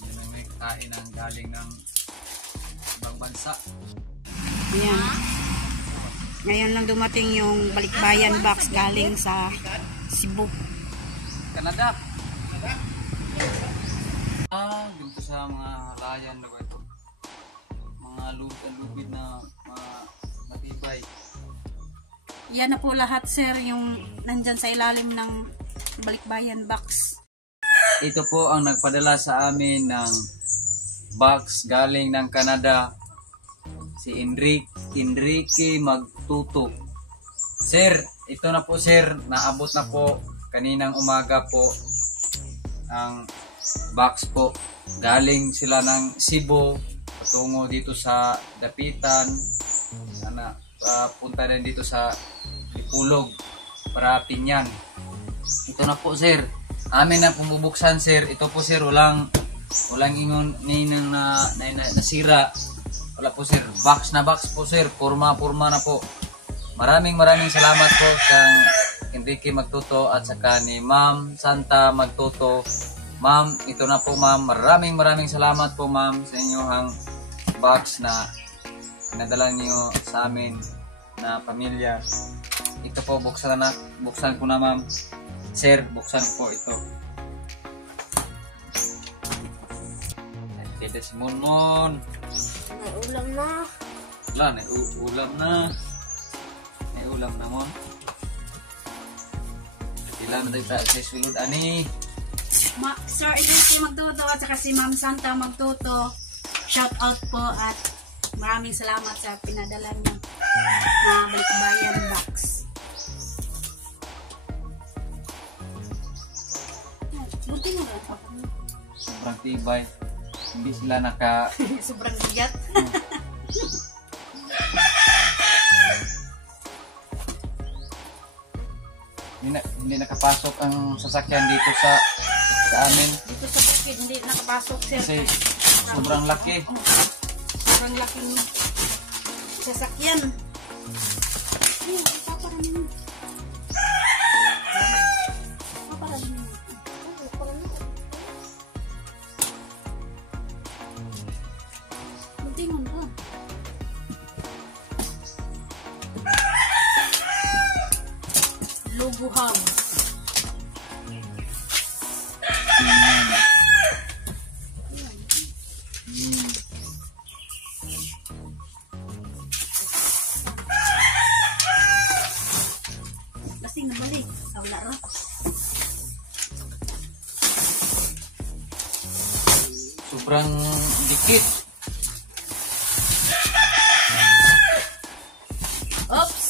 Yan ang may kain ang galing ng ibang bansa. Ayan. Ngayon lang dumating yung balikbayan box galing sa Cebu. Canada. Ganito sa mga halayan na ito. Mga lubid na mga matibay. Yan na po lahat, sir, yung nandyan sa ilalim ng balikbayan box. Ito po ang nagpadala sa amin ng box galing ng Canada. Si Enrique Magtuto. Sir, ito na po sir, naabot na po kaninang umaga po ang box po. Galing sila ng Cebu patungo dito sa Dapitan. Sana punta rin dito sa Dipulog para Pinyan. Ito na po sir. Amin na pumubuksan sir. Ito po sir, walang ingon ninang nasira. Wala po sir, box na box po sir, purma na po. Maraming salamat po kang Enrique Magtuto at saka ni Ma'am Santa Magtuto. Ma'am, ito na po ma'am, maraming salamat po ma'am sa inyong box na pinadala niyo sa amin na pamilya. Ito po, buksan ko na ma'am. Sir, buksan po ito. Kaya si Monmon. May ulam na. Wala, may ulam na. May ulam na mo. Sila na tayo sa sulod ani. Sir Enrique Magtuto at saka si Ma'am Santa Magtuto. Shout out po at maraming salamat sa pinadala niyo na balikbayan box. Buti na ba? Sobrang tibay. Hindi sila naka... Sobrang bigat. Hindi nakapasok ang sasakyan dito sa amin. Dito sa bukid, hindi nakapasok sir. Kasi sobrang laki. Sobrang laking sasakyan. Ayun, paparanin mo. Paparanin mo. Muntingan ka. Lubuhaw. Lasing na balik. Wala ra. Sobrang dikit. Oops.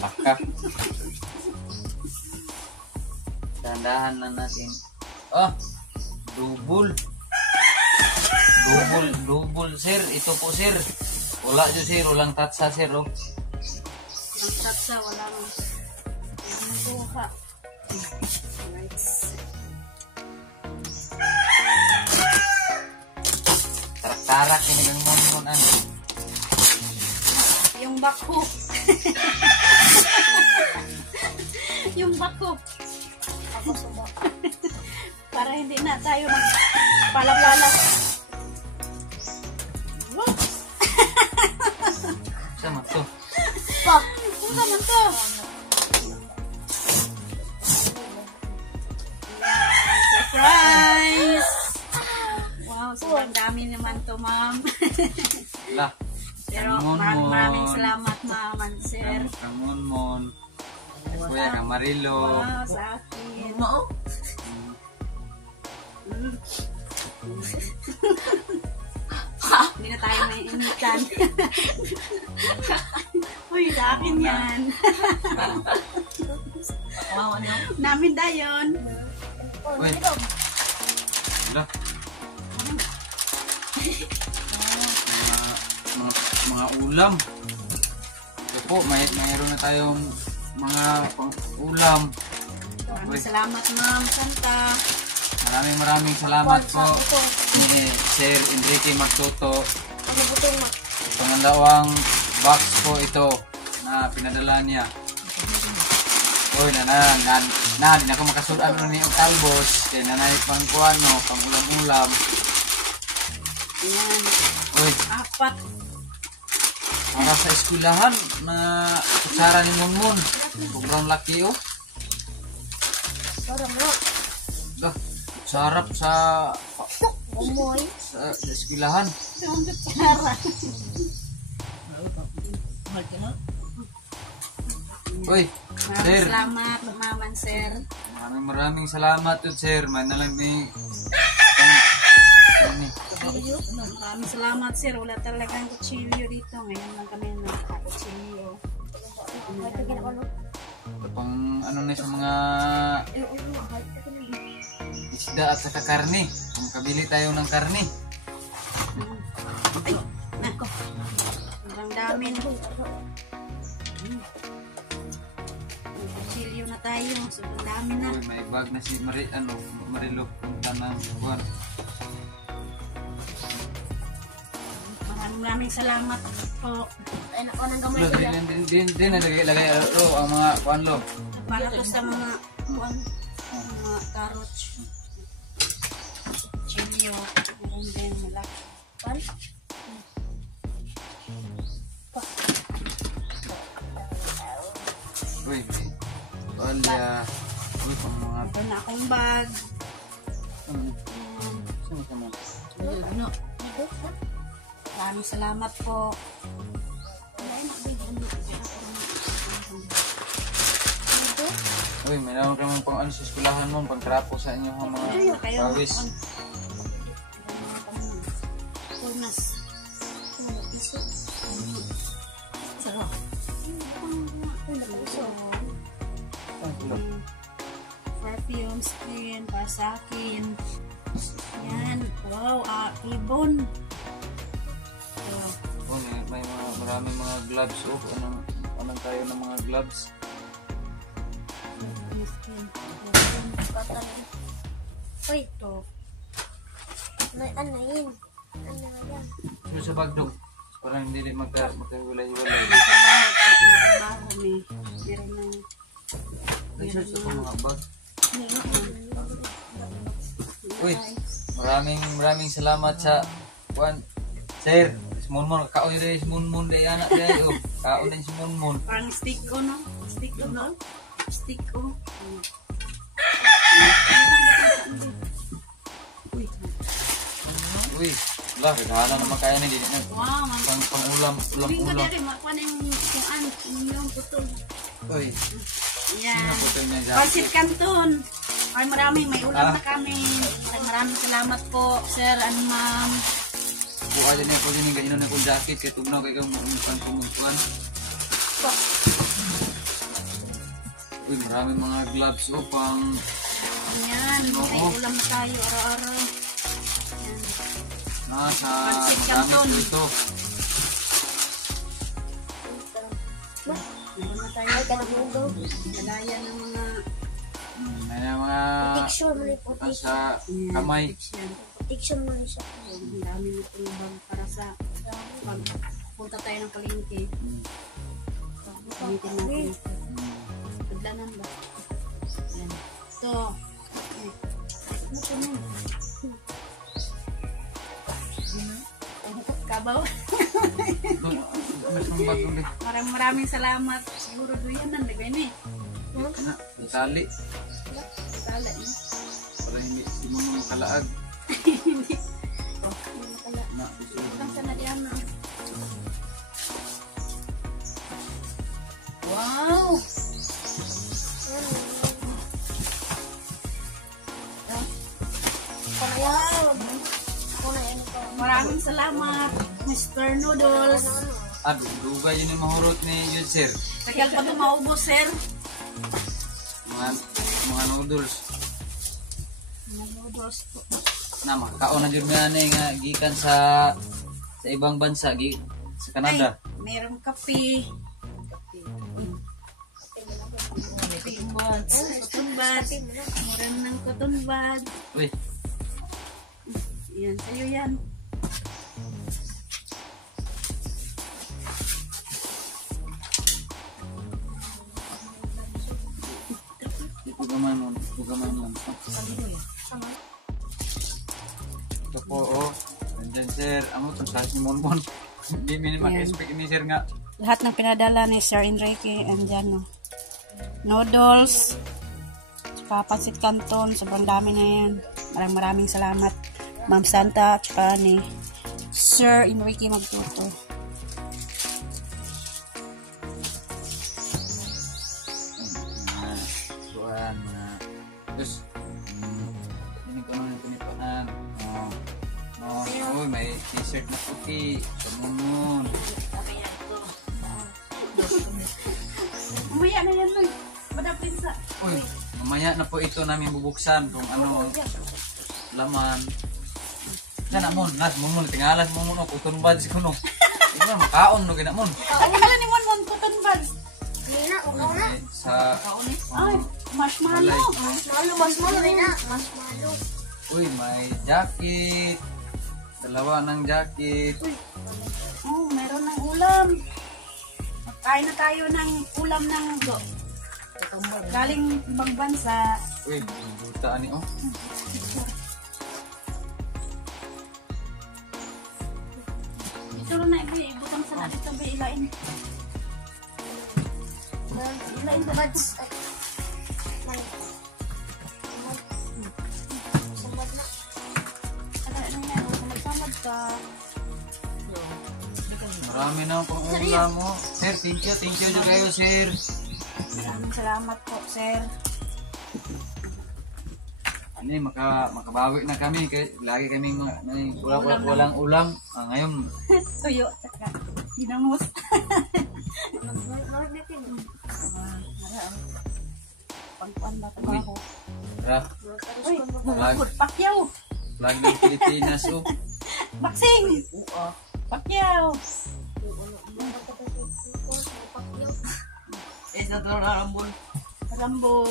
Baka. Dahan-dahan na natin. Double sir. Ito po sir. Wala dyan sir. Walang tatsa sir. Oh. Walang tatsa. Walang kuha. Alright. Tarak-tarak. Kinigang mon ano. Yung bako. Yung bako. Para hindi na tayo magpalap-lalap. Sama to. Pa, kung naman to. Surprise! Wow, sobrang dami naman to, ma'am. Lah. Pero maraming salamat, ma'am and sir. Mon. Kuya kang Marilo. Wow, sa akin. Hindi na tayo may initan. Uy, sa akin yan. Namin dayon. Uy. Wala. Mga ulam. Ito po, mayroon na tayong mga ulam. Maraming salamat, Ma'am Santa. Maraming salamat po ni Sir Enrique Magtuto. Pangandawang box po ito na pinadala niya. Uy, di na ako makasudan ano ni yung talbos. Kaya nanay pang kuano, pang ulam-ulam. Yan. Uy, 4. para sa eskwelahan na kutsara ni Munmun. Sobrang laki oh. Sarap bro. Dah, sarap sa Umoy. sa eskwelahan. Yung kutsara. Uy, sir. Salamat, Maman, sir. Maraming salamat to sir. Man na lang may Maraming salamat, sir. Wala talagang kutsilyo dito. Ngayon lang kami nakakutsilyo. pang ano na sa mga isda at saka karne. Makabili tayo ng karne. Ay, nako. Sobrang dami na. Kutsilyo na tayo. Sobrang dami na. Uy, may bag na si Marilo punta ng buwan. Maraming salamat po. Ay, nako nang gamay ko yan. Din lagay ang mga kuan lo. Para ko sa mga mga carrots. Chilio. Meron din malaki. Pan? Uy, wala. Uy, pang mga Ito na akong bag. sama-sama. Ano? Maraming salamat po. Uy, may naman kami pang ano sa eskwelahan mo, pang trapo sa inyong mga pawis. Punas. Sarap. Perfume, skin, para sa akin. Yan. Wow, ibon. Oh, may mga maraming mga gloves oh. Anong tayo ng mga gloves? Uy, Ito. ano yun? Ano yan? Sino sa bagdog? Parang hindi din magkahiwalay-hiwalay. Trabaho may. Meron ng Ay, search ako mga bag. Uy, maraming salamat sa kuan. Sir, Munmun, kaon din si Munmun day anak day oh. Kaon din si Munmun. parang stick o no? Stick o no? Stick o. Uy. Uy, lah, regalo naman kaya na din. Wow, Pang ulam. Hindi ko dito makuha na yung putol. Uy, sino Yan. po ito niya dyan? Pansit Canton. Ay may ulam na kami. Ay, maraming salamat po, sir and ma'am. Buka dyan po dyan yung ganyan na kong jacket. Kaya tugnaw kayo kung pumuntuan. Uy, maraming mga gloves oh, pang Yan, may ulam na tayo araw-araw. Yan. nasa Pansit magamit Canton. po ito. Meron na tayo Ay, kanabundo. Galaya ng mga May mga Protection mo yung nasa kamay. yan. Protection mo na siya. Ang dami na itong bag para sa pag punta tayo ng palengke. Gamitin natin ito. Tudlanan ba? Yan. Ito. Ano ito na? Kabaw. Mas bag ulit. Maraming salamat. Siguro doon yan. Lagay na eh. Na, itali. Kala eh. Para hindi mo mga kalaag. Hindi. Oh, Na, Ang sana diyan na. Wow! Maraming salamat, Mr. Noodles. dugay yun yung mahurot ni yun, sir. Tagal pa ito maubos, sir. Mga noodles. Mga noodles po. Na, makaon na dyan nga gikan sa ibang bansa, sa Canada. Ay, merong kape. Cotton buds. Cotton buds. Meron ng cotton bud. Uy, Yan, sa'yo yan. Bugaman mo. Bugaman mo. Ito po, oh. Nandiyan, sir. Amo, itong size ni Monmon. Hindi maka-expect ni sir nga. Lahat ng pinadala ni Sir Enrique, andyan, no. Noodles, tsaka pancit canton, sobrang dami na yan. Maraming salamat, Ma'am Santa, tsaka ni Sir Enrique Magtuto. Suan, mga... Terus, ini ko naman pinipaan. Uy, may t-shirt na puti. Kamungon. Umaya na yan, Loy. Madapin sa... Uy, mamaya na po ito namin bubuksan kung ano laman. Sana mon, nas mon tingalas mo mo kuton buds kuno. Ino makaon no kinamon. Ay, kala ni Mon cotton buds. Nina, ukaw na. Sa Ay, marshmallow. Marshmallow, Nina. Marshmallow. uy, may jacket. Dalawa ng jacket. Oh, meron ng ulam. Kain na tayo ng ulam ng galing ibang bansa. Uy, buta ni oh. Ito na ibi, ibutang sa natin ito, ilain. Ilain ba? Buds. Samad na. Ano yan, samad ka. Marami na pang ulam mo. Sir, thank you jo kayo, sir. Maraming salamat po, sir. Ani makabawi na kami kay lagi kaming walang ulam. Ngayon Tuyo, tsaka dinamos. Pagpuan na ito ako. Uy, bumukod, pakyaw. flag ng Pilipinas oh. Baksing! Pakyaw! Rambo.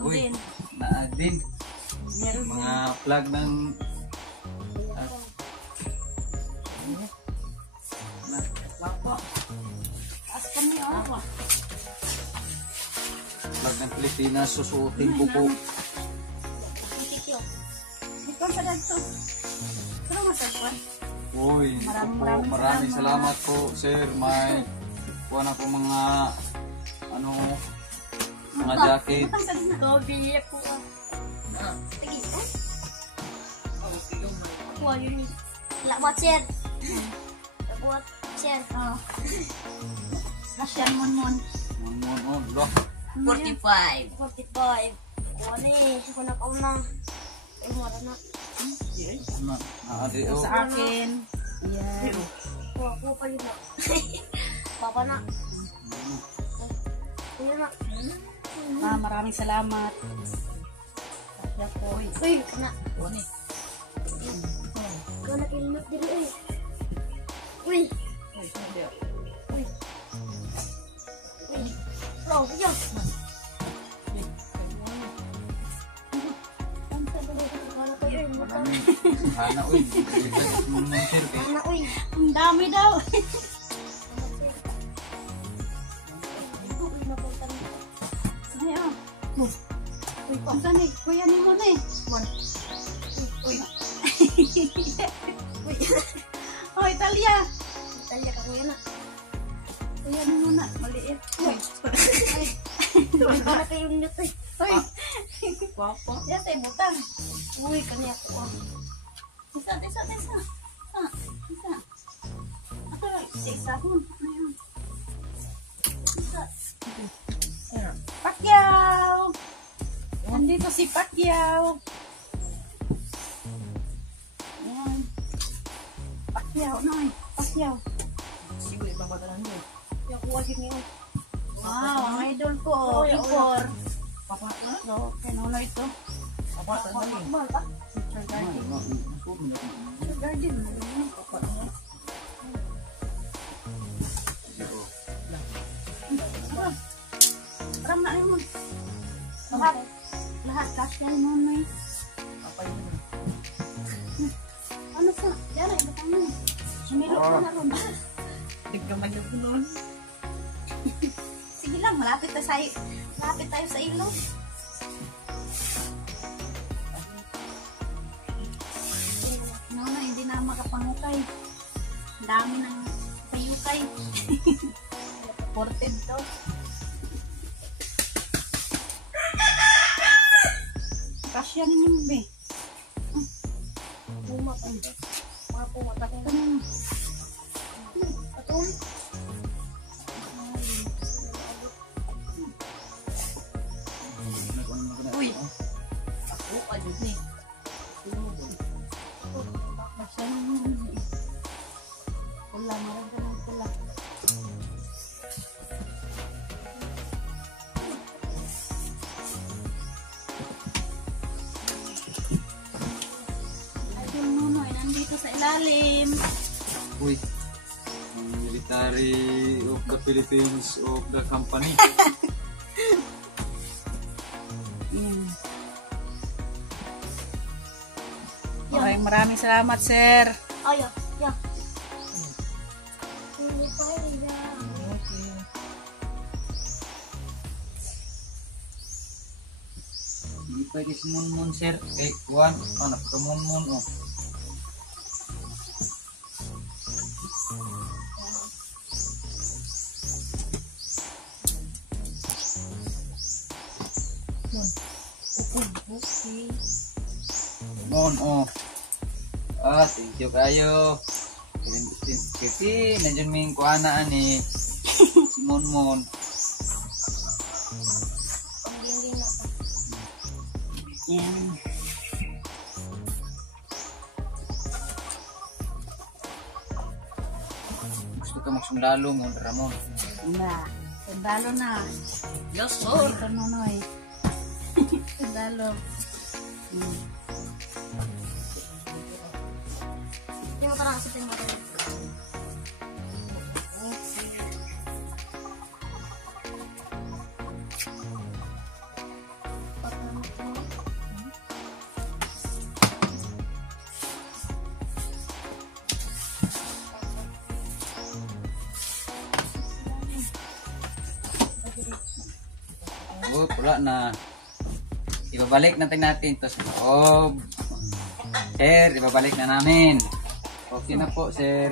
Uy, na din. Meron Mga flag ng kami, oh. flag ng Pilipinas susuotin ko po. Ikaw pa dito. Pero masagpan. Uy, maraming salamat po, sir. May kuha na po mga ano mga jacket. Gobi ako. Sige. Kuha yun. Labat, sir. Labat, sir. Oh. Asyan mon. Mon, loh. 45. Kuha ni. Ako na kauna. Ay, mara na. Ade oh. Sa akin. Yan. Kuha ko pa yun na. Papa na. Kuya na. Maraming salamat. Kaya po. Uy, kana. Kana kilmat dili eh. Uy. Bro, yo. Maraming hana uy. Sir, kay Ana uy. Ang dami daw. Ay, oh. Uy, punta ni. Kuya ni mo na eh. Uy. Oh, Italia. Tanya ka kuya na. Kuya ni mo na. Maliit. Uy. Uy, kana kayo nito eh. Uy. Guwapo. Yan tayo butang. Uy, kanya ko. Isa. Isa. Ito lang. Isa. Ayun. Isa. Pacquiao! Nandito si Pacquiao. Ayan. Pacquiao, Noy. Pacquiao. Siguro ibabagalan mo. Yung kuha din niyo. Wow, ang idol ko. Ipor. Papa na. So, kinuno ito. Papa na namin. Mahal pa? Sir Garden. Sir Garden. Ram na naman. Lahat kasya mo na eh. Ano sa? Yan ay batang mo. Sumilo ko na ron. Tignan man yung kulon. Sige lang, malapit na sa'yo. Kapit tayo sa ilog. No, hindi na makapangukay. Ang dami ng kayukay. Ported to. Kasya ninyo, be. Bumat ang mga pumatak Ito na. na. Patun. Uy! Ako ka dyan eh. Kasya ninyo. Pula, marang ka ng pula. Ayun, Nunoy, nandito sa ilalim. Uy, ang military of the Philippines of the company. Yan. Maraming salamat, sir. Ayo, ya. Hindi tayo na. Hindi pwede si Munmun, sir. Eh, Juan, napaka-Munmun, oh. Mon, oh. Thank you kayo. Kasi, nandiyan may kuana ani. Si Monmon. Pagdinding na. Yan. Gusto ka magsundalo mo, Ramon. Na. Sandalo na. Yes, Ito, Nunoy. Sandalo. Hindi mo parang sa mo. Oh, pula na. Ibabalik natin to sa loob. Sir, ibabalik na namin. Okay na po, sir.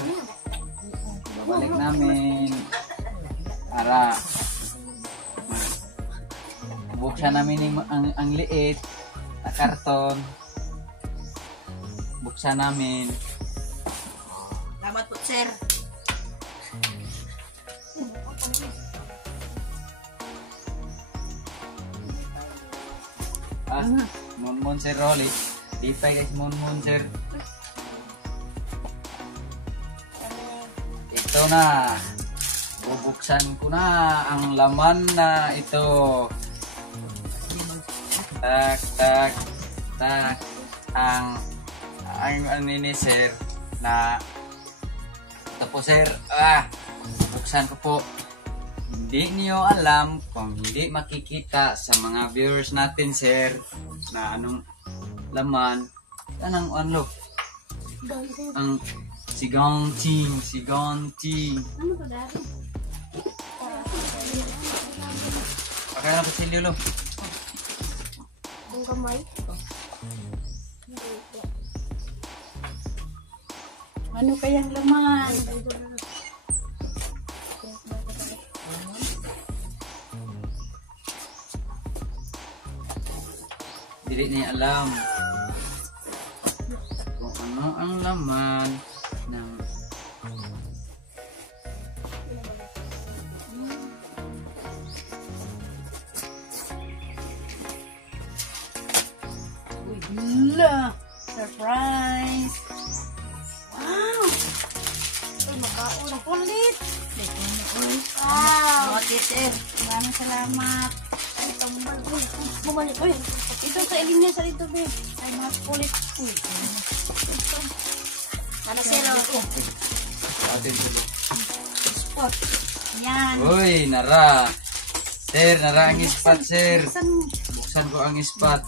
Ibabalik namin. Para buksan namin ang liit na karton. Buksan namin. Salamat po, sir. Munmun, sir, Rolly. Tipay guys, Munmun, sir. Ito na. Bubuksan ko na ang laman na ito. Tak, tak, tak. Ang ano ni sir na ito po, sir. Buksan ko po. Hindi niyo alam kung hindi makikita sa mga viewers natin, sir, na anong laman. Anong unlock? Ang sigang-ting. Ano ba dati? Pakaya na po si Lolo. Ang kamay? Ano kayang laman? Hindi niya alam kung ano ang laman ng Hala! Surprise! Wow! Ay, makaon. Kulit! Wow! Okay, sir. Maraming salamat. Ay, tambal. Uy, bumalik. Uy, Ito sa ilim niya sa dito, be. Ay, mga kulit. Uy. ano sila? atin tulo. Spot. Yan. Uy, nara. Sir, nara ang ispat, sir. Saan? Buksan ko ang ispat.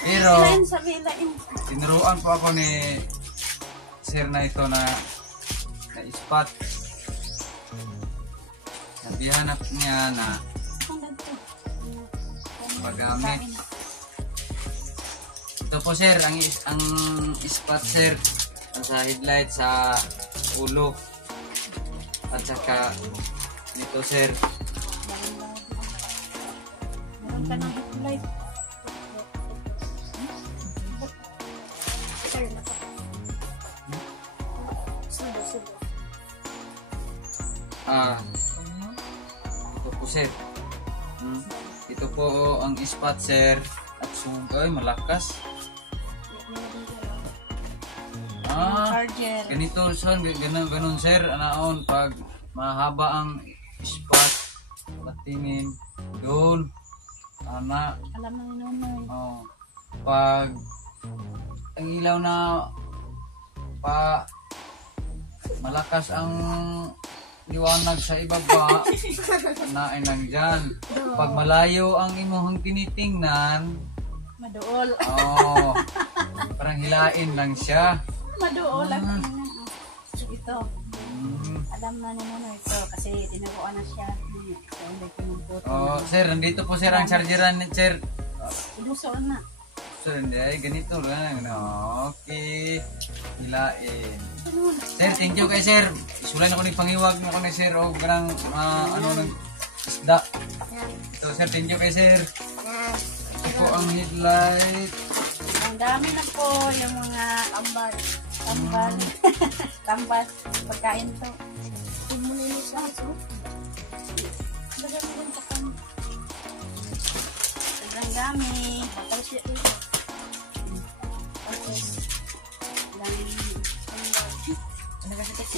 Pero, Ilain sa ilain. tinuruan po ako ni sir na ito na ispat. Sabihan niya na paggamit. Ito po sir, ang spot sir, sa headlight sa ulo. At saka dito sir. Meron ka ng headlight. Sir, subo. Ito po sir. Ito po ang spot sir. At ay malakas. Charger. Ganito son, ganun sir. Anaon pag mahaba ang spot, patingin doon. Ana. Alam na ni Nonoy. Oh. Pag ang ilaw na malakas ang liwanag sa ibaba na ay nandyan. Pag malayo ang imuhang tinitingnan, Maduol. parang hilain lang siya. Maduol lang. Ito. Alam na ni Nonoy ito kasi tinuruan na siya. So, hindi pinumputo. Sir, nandito po sir ang chargeran sir. Inusoon na. Sir, hindi ay ganito lang. Okay. Hilain. Sir, thank you kay sir. Isulay na ko ni pangiwag na ko ni sir o ganang ng isda. So sir, thank you kay sir. Ito po ang headlight. Ang dami na po yung mga tambal. Pagkain to. Tumulinis lahat. Lagyan mo rin pa kami. Sobrang dami. Tapos siya ito.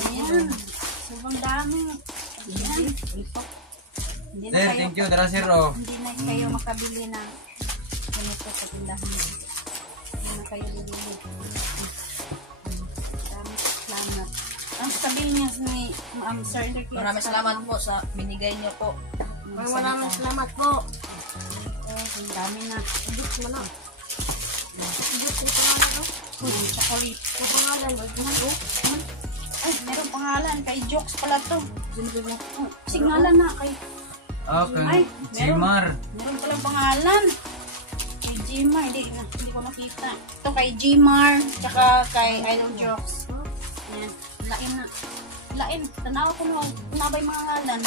Ayan. Sobrang dami. Ayan. Hindi na Sir, kayo, thank you. Tara sir. hindi na kayo makabili ng ganito sa tindahan. Hindi na kayo bibili. Maraming salamat. Ang sabihin niya ni Sir Enrique. Maraming salamat po sa binigay niyo po. Maraming salamat po. Ang dami na. Ibig mo na. Ibig ko pangalan no? Chocolate. Yung pangalan, Ay, merong pangalan. Kay Jokes pala to. Signalan na kay... Kay Jimar. Meron palang pangalan. Kay Jimar. Hindi ko nakita. Ito kay Jimar. Tsaka kay Idol Jokes. Ayan. Lain na. Lain. Tanaw ko mo. Kumabay mga ngalan.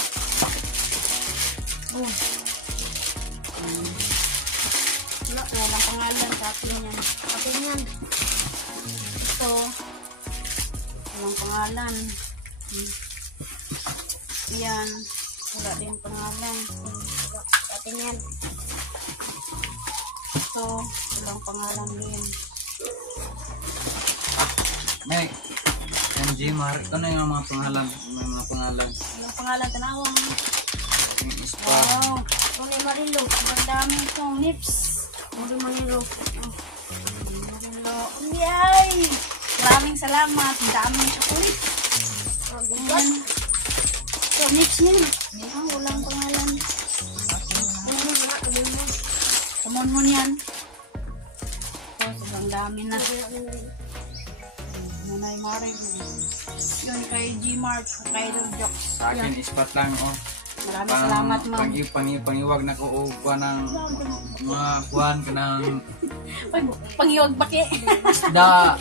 Walang pangalan. Copy niyan. Pati niyan. Ito. Walang pangalan. Ayan. Wala din pangalan. Pati niyan. Ito. Walang pangalan din. May Jimar. Ito na yung mga pangalan. Mga pangalan. Walang pangalan. Tanawang. Yung ispa. Wow. Tony Marilo. Ang dami itong nips. Tony Marilo. Marilo. Yay! Maraming salamat. Ang daming chocolate. Ayan. So, nips niya. Walang pangalan. Kamonhon yan. So, sobrang dami na. Nanay Marig. Yun kay G-Mart. Kay Idol Jokes. Sa akin, ispat lang. Maraming salamat, ma'am. Pangiwag na ko o ng mga kuhan ka ng Pangiwag baki. isda,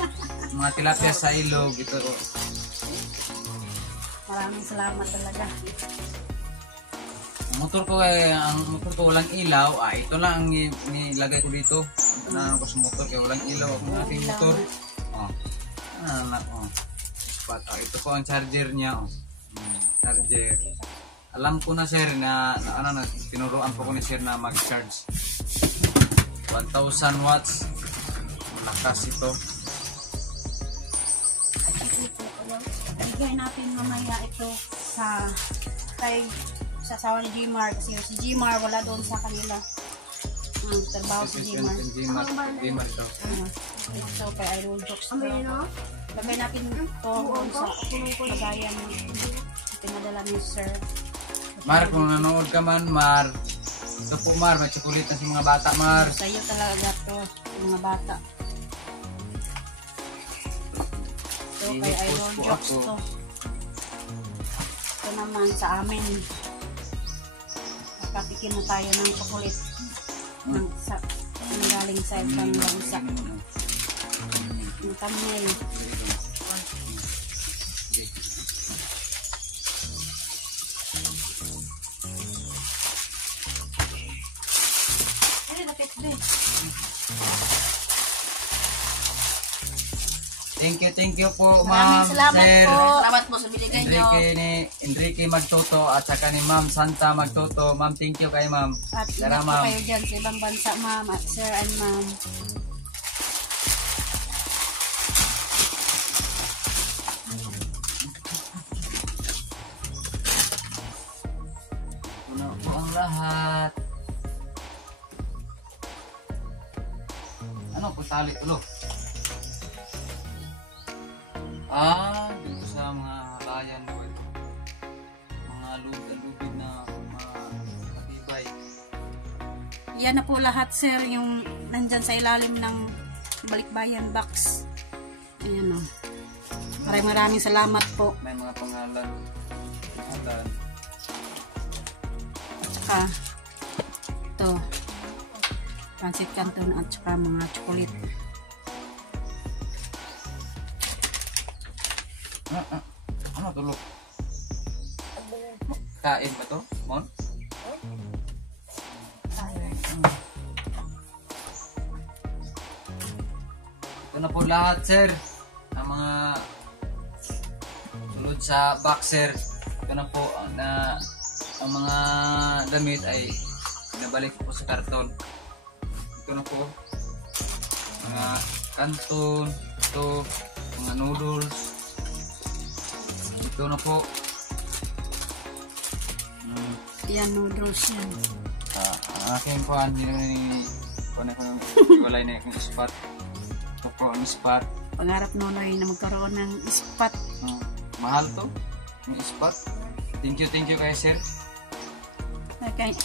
mga tilapia sa ilog. Ito. Maraming salamat talaga. Ang motor ko walang ilaw. Ito lang ang nilagay ko dito. Ito na ako sa motor kaya walang ilaw. Ang ating motor. Ito po ang charger niya. Charger. Alam ko na sir na tinuruan po ko ni sir na mag-charge. 1,000 watts. Malakas ito. Bigay natin mamaya ito sa asawa ni Gmar kasi si Gmar wala doon sa kanila. Trabaho si Gmar. Gmar ito. So kay Idol Jokes. Lagay natin ito sa lagayan ng pinadala ni Sir. Mar, kung nanonood ka man, Mar. Ito po, Mar. May chocolate na sa mga bata, Mar. Sa iyo talaga to, mga bata. So kay Idol Jokes to. Ito naman sa amin. Makakatikim na tayo ng chocolate ng galing sa ibang bansa. Ang thumbnail. Thank you po, Maraming ma'am, salamat sir. po. Salamat po sa binigay nyo. Enrique Magtuto at saka ni Ma'am Santa Magtuto. Ma'am, thank you kay ma'am. At Tara, ingat po ma'am. kayo dyan sa ibang bansa, ma'am, at sir and ma'am. Puno po ang lahat. Ano po tali tulo? Dito sa mga halayan po ito. Mga lubid na mga matibay. Yan na po lahat, sir, yung nandyan sa ilalim ng balikbayan box. Ayan o. Maraming salamat po. May mga pangalan. Pangalan. At saka, ito, pancit canton at saka mga chocolate. Ano tulog? Kain ba to, Mon? Ito na po lahat, sir. Ang mga sulod sa boxer. Ito na po na ang mga damit ay pinabalik po sa karton. Ito na po. Mga kanton, ito, mga noodles. Ito na po. Yan, noodles yan. Ang aking kuhan, wala na yung spot. Ito po ang spot. Pangarap nonoy na magkaroon ng spot. Mahal to, yung spot. Thank you kay sir.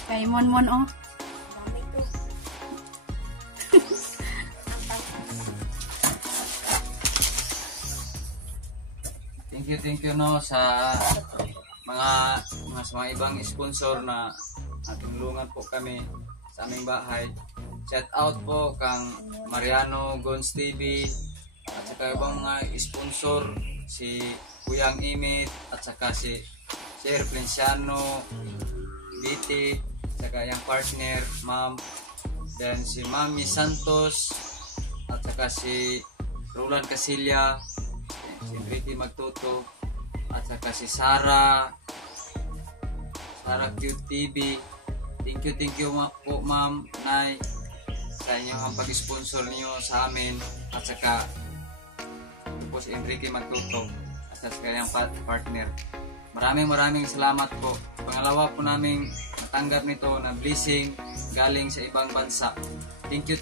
Kay Monmon, oh. Thank you no sa mga ibang sponsor na natulungan po kami sa aming bahay. Shout out po kang Mariano Gons TV at saka ibang mga sponsor, si Kuyang Imit at saka si Sir Plenciano BT, saka yung partner Ma'am, then si Mami Santos at saka si Roland Casilla, si Enrique Magtuto at saka si Sarah Cute TV. Thank you po, ma'am, Nay, sa inyo ang pag-sponsor niyo sa amin at saka po si Enrique Magtuto at saka yung partner. Maraming salamat po. Pangalawa po namin natanggap nito na blessing galing sa ibang bansa. Thank you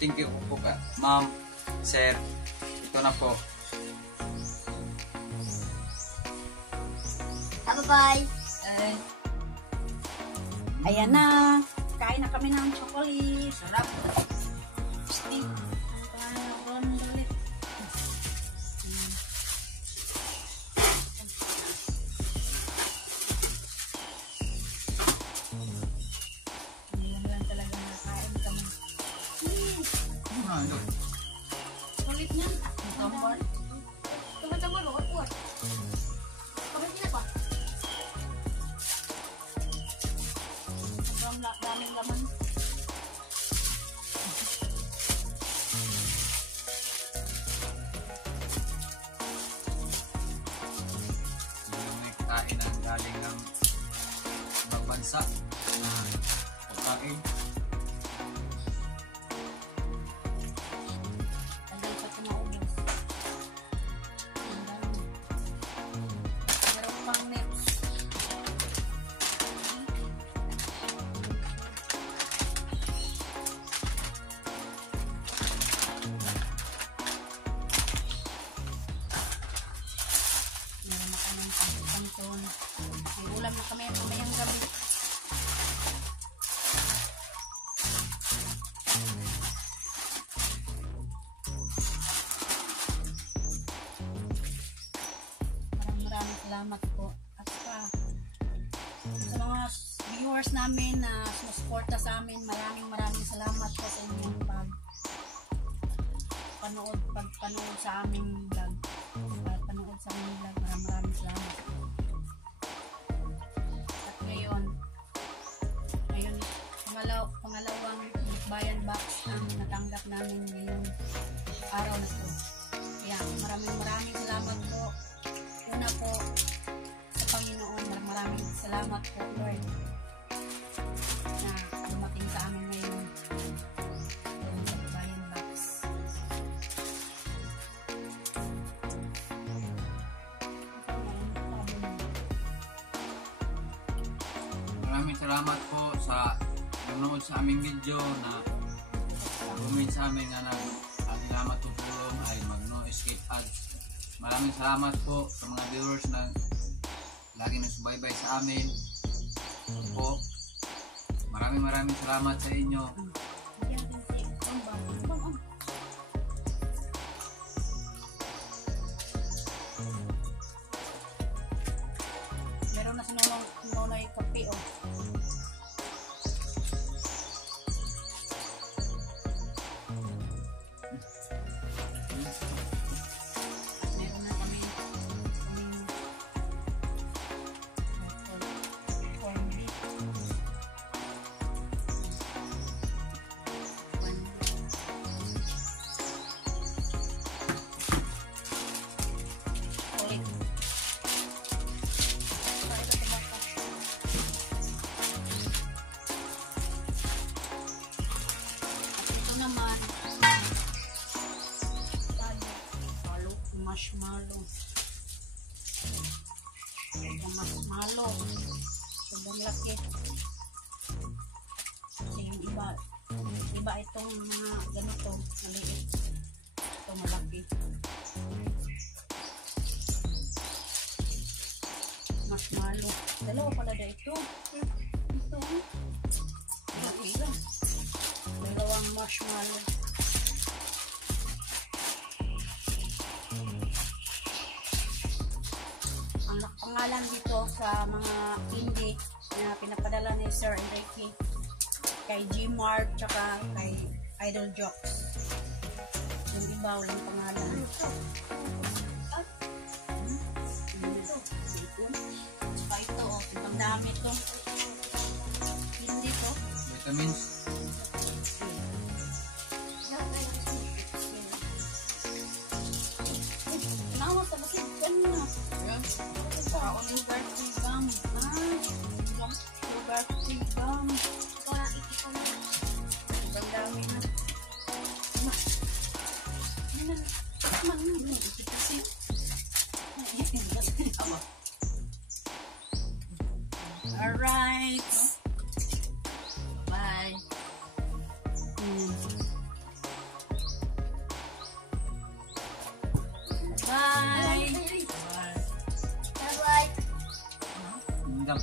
po, ma'am, sir. Ito na po. Bye-bye. Ayan na. Kain na kami ng chocolate. Sarap. Stick. Ayan lang talaga nakain kami. Chocolate niyan. Tama-tama, lukot. Kapag pa. Daming laman. May kain ang galing ng ibang bansa na pagkain. Tagal pa ito maubos. Meron pang next. Meron na kami ng pangton. May ulam na kami mamayang gabi. viewers namin na sumusuporta sa amin, maraming salamat po sa inyong pagpanood sa aming vlog. Panood sa aming vlog, maraming salamat. At ngayon pangalawang bayan box ang natanggap namin ngayong araw na to. Kaya maraming salamat po. Una po sa Panginoon, maraming salamat po Lord na dumating sa amin ngayon yung bayan box. Maraming salamat po sa nanonood sa aming video na comment sa amin na salamat po tulong ay mag-no escape ads. Maraming salamat po sa mga viewers na lagi nasubaybay sa amin po. Maraming salamat sa inyo. Meron na sinunong kape oh. Meron na kami corn beef. Ulit. Ito naman marshmallow. Sobrang laki. Kasi yung iba itong mga ganito, maliit. Ito malaki. Marshmallow. Dalawa pala na ito. Ito. Laki. Dalawang marshmallow. Ang pangalan dito sa mga indie na pinapadala ni Sir Enrique kay Gmart tsaka kay Idol Jokes. Yung iba walang pangalan. Tsaka ito oh, ang dami ito. Hindi to. Vitamins. Nawa sa bakit ganun na. Sugar free gum. Sugar free gum. Ikaw nakikita mo. Ang dami na. Alright. Bye. Bye. Bye-bye. Hanggang